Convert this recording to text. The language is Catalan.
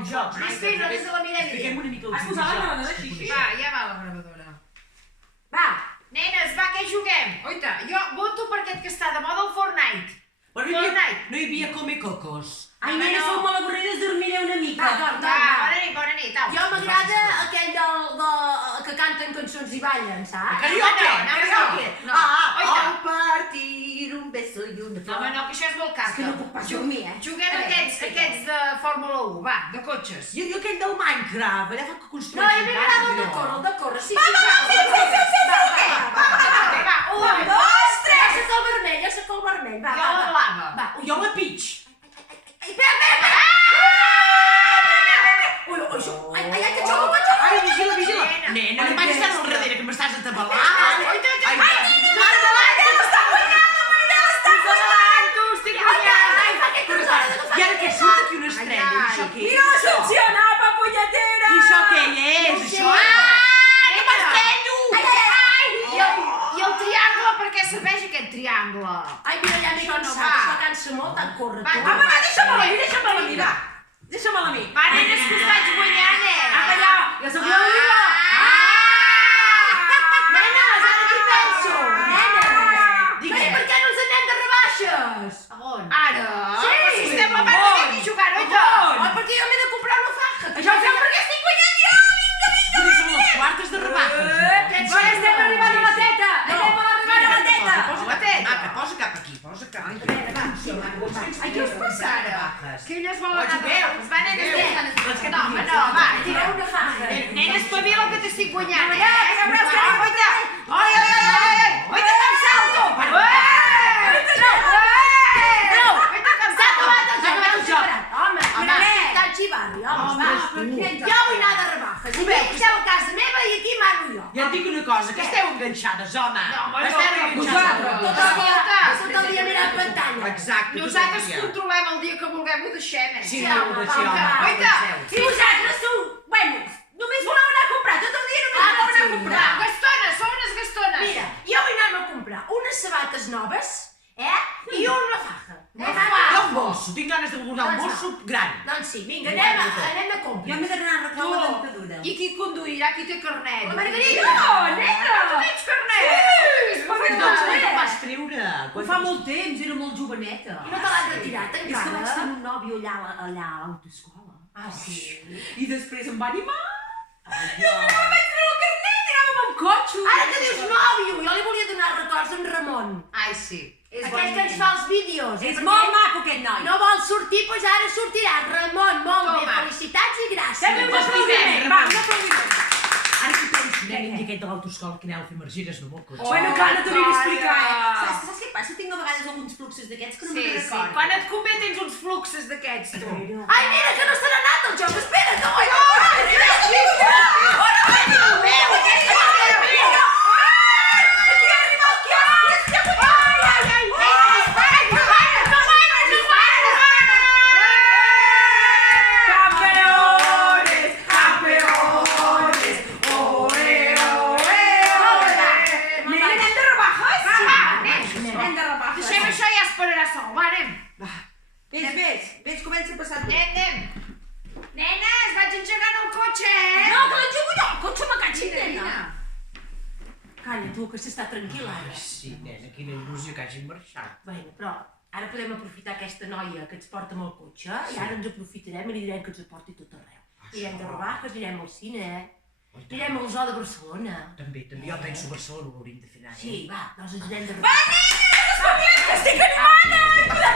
els jocs. Després, nosaltres de la mirem. Expliquem una mica els Has posat la gravadora així? Va, ja va la gravadora. Va. Nenes, va, què juguem? Oita, jo voto per aquest que està de moda el Fortnite. Però no hi havia come cocos. Ai, nena, sou molt avorrides, dormiré una mica. Va, bona nit, au. Jo m'agrada aquell que canten cançons i ballen, saps? Karaoke! No. Al partir un beso i una flor. Home, no, que això és molt car. És que no puc pas dormir, Juguem aquests de Fórmula 1, va, de cotxes. I aquell del Minecraft, allà fa que No, construeixen a mi m'agrada el de córrer, sí. Va, un, dos, tres! Jo soc el vermell, va. Jo el blava. Va, Jo la Peach. Ai, espera! Ui, que xoco! Ai, vigila! Nena, no vaig estar al darrere, que m'estàs atabalant. Ai, nena, m'està guanyant! I ara què surt aquí una estrella? I això què és? Mira l'Assumpció, punyetera! I això què és? Això? Que m'estrello! I el triangle, per què serveix aquest triangle? Ai, mira, ja m'he cansat, això cansa molt, tant córrer tot. Va, deixa'm-la a mi, va. Deixa'm-la a mi. Va, nenes, que us vaig guanyant, Apa, allà, jo soc la Lila. Nenes, ara què penso? Nenes! Per què no ens anem de rebaixes? On? Ara? Sí! Però si estem a part d'aquí jugant, oita! Oi, perquè jo m'he de comprar una faja. Això ho fem perquè estic guanyant jo! Però són les quartes de rebaixes. Estem arribant a la teta! Estem arribant a la teta! Posa cap aquí, posa cap aquí. Ai, què us passa ara? Que elles volen anar... Jugueu. Va, nenes, no, home, no, va, Tira una faja. Nena, espavila que t'estic guanyant, Oita, Oita, que em salto! Home, està xivarri, home, va. Jo vull anar de rebaixes. I esteu a casa meva i aquí mano jo. Ja et dic una cosa, que esteu enganxades, home. Esteu Tot el dia mirant pantalla. Exacte. Nosaltres controlem el dia que vulguem, ho deixem, Sí, home, ho deixeu, home. Oita! I vosaltres sou... Bueno, només voleu anar a comprar, tot el dia només voleu anar a comprar. Gastones, som unes gastones! Mira, jo vull anar a comprar unes sabates noves, i una faja. Hi ha un bolso, tinc ganes de guardar un bolso gran. Doncs sí, vinga, anem a comprar. Jo m'he d'anar a arreglar la dentadura. I qui conduirà? Qui té carnet? La Margarida! nena! Tu tens carnet! Doncs quan ho vas treure? Fa molt temps, era molt joveneta. I no te l'has retirat És que vaig encara? tenir un nòvio allà a l'autoescola. Ah, sí? I després em va animar. I al final vaig treure el carnet i anàvem amb cotxo. Ara que dius nòvio, jo li volia donar records d'en Ramon. Ai, sí. Aquest que ens fa els vídeos. És molt maco aquest noi. No vol sortir, doncs ara sortirà. Ramon, molt bé, Toma. felicitats i gràcies. Fem un aplaudiment. Va, un aplaudiment. Ara que penso, nen, aquest de l'autoscola que aneu a fer margires, no molt cotxe. Bueno, clar, no t'ho havia d'explicar, Saps què passa? Tinc a vegades alguns fluxos d'aquests que no me'n recordo. Quan et convé tens uns fluxes d'aquests, tu. Ai, mira, que no se n'ha anat el joc. Espera't, oi! Deixem això i ja esperarà sol. Va, anem. Vés, comença a passar tu. Anem. Nenes, vaig engegant el cotxe, No, que l'engego jo, el cotxe me catxi, nena. Calla, tu, que s'està tranquil·la ara. Sí, nena, quina il·lusió que hagin marxat. Bueno, però ara podem aprofitar aquesta noia que ens porta amb el cotxe i ara ens aprofitarem i li direm que ens porti tot arreu. Anirem de rebaixes, anirem al cine, anirem al Zoo de Barcelona. També, jo penso a Barcelona ho hauríem de fer anar. Sí, va, doncs ens anem de rebaixes. Que estic animada!